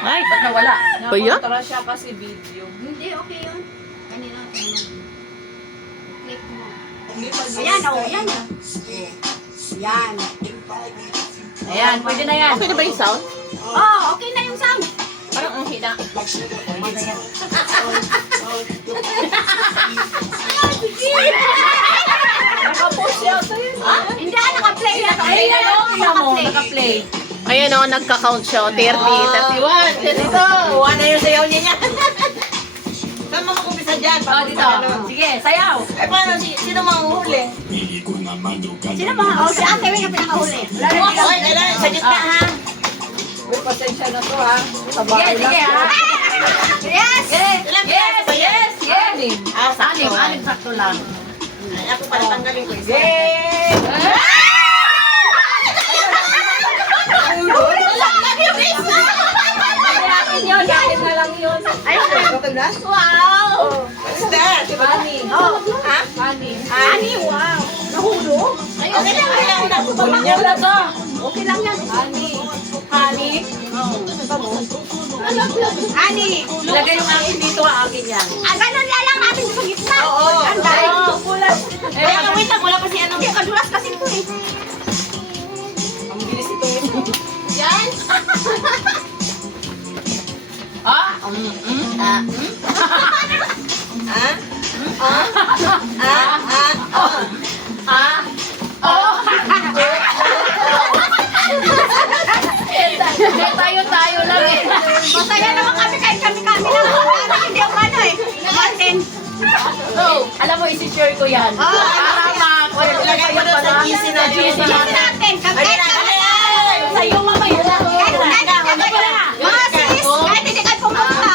Ay, ba't nawala? Kuya? Nakontra siya kasi video. Hindi, okay yun. Kanina, click mo. Hindi pa Ayan, oh, yan. Yan. Ayan, pwede na yan. Okay na ba yung sound? Oh, okay na yung sound. Parang ang hina. Pwede na yan. Nakapost yata yun. Hindi, naka-play na. Ayan, tingnan mo, naka-play. Ayan o, nagka-count siya. 30, 31. Dito. Kuha na yung sayaw niya. Saan mo makumpisa dyan? Oh, dito. Sige, sayaw. Eh, paano? Sino manguhuli? Sino mga? Oh, si Ate Wing ang pinakahuli. Wala na Oy, bilang. kailangan sa gitna ha. Uy, pasensya na to ha. Sa Sige, bahay sige lang. ha. Yes! Ilan Yes, piraso ba yan? yes, yes. Ah, sakto. Anim sakto lang. Ay, ako pala tanggalin ko isa. Yay! Akin yun, akin na lang yun. Okay na? Wow! What's that? Honey. Oh, Ha? Honey. Ani, wow! Nahulog? Okay lang, okay lang. Nakubulin niya. Wala to. Okay lang yan. Honey. Honey. Ani! Ilagay yung akin dito, akin yan. Ah, ganun na lang natin sa gitna. Oo. Ang dahil. Kaya nga, wait lang. Wala pa si ano. Hindi, kadulas kasi ito eh. Ang bilis itong ito. Yan! Ah? Ha? Ah? Oh! Tayo-tayo lang eh. Masaya naman kami kahit kami-kami lang. Parang hindi ako ano eh. Martin. So, alam mo, isi-share ko yan. Oh, Para ma-pwede Lagay mo doon sa cheesy na cheesy Cheese natin. natin. Ayun na, Sa'yo mamaya na. Mga sis, kahit hindi kayo pumunta.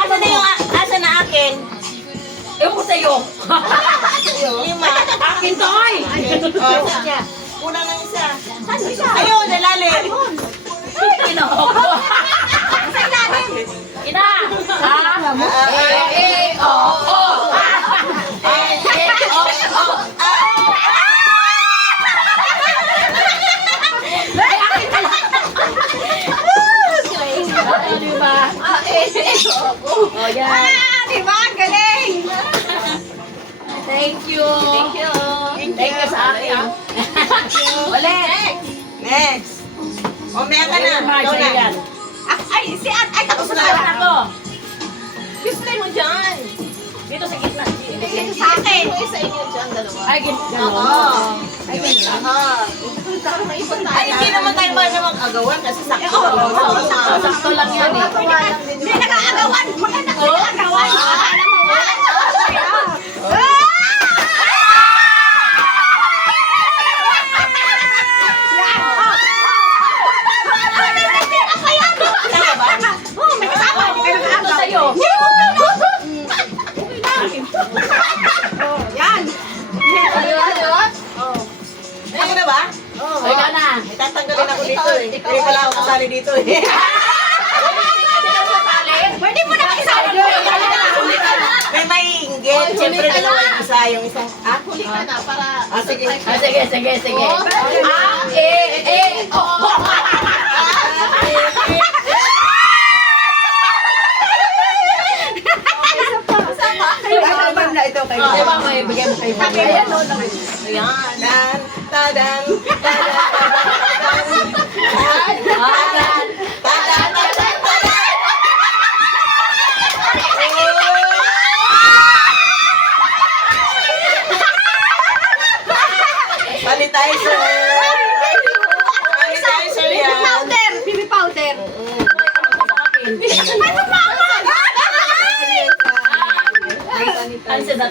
Asa na yung asa na akin? Ewan ko sa'yo. Lima. Akin to ay. Oh, kulang ng isa. Saan siya? Ayun, nalalim. Kinahok ko. Saan natin? Ina. Oh. Di ba? Oh, yan. Ah, di ba? Ang galing. Thank you. Thank you sa akin. Ulit. Next. O, meya ka na. Ikaw na. Yan. Ay, si At. Ay, tapos na. Tapos ako. Display mo dyan. Dito sa gitna. Ito sa akin. Sa inyo dyan, dalawa. Ay, gitna. Ay, hindi naman tayo ba naman agawan kasi sakto. Sakto lang yan eh. Hindi nag-aagawan. Maganda ko nag-aagawan. Alam mo ba? Tama ba? Oh, may kasama. Hindi kayo Ito nag-aagaw. sa'yo. Yan. Ako na ba? Ay, ka na. May tatanggalin ako dito eh. Hindi pala ako kasali dito eh. Pwede mo na makisama. May mainggit. Siyempre dalawa yung isa. Yung isang, huli ka na para... sige. Sige. na ito kayo. Di ba, may bigay mo kay Mami. Ayan, no. Ayan. Tadan. Sanitizer. Sanitizer yan. Powder. Baby powder. Ano sa tayo?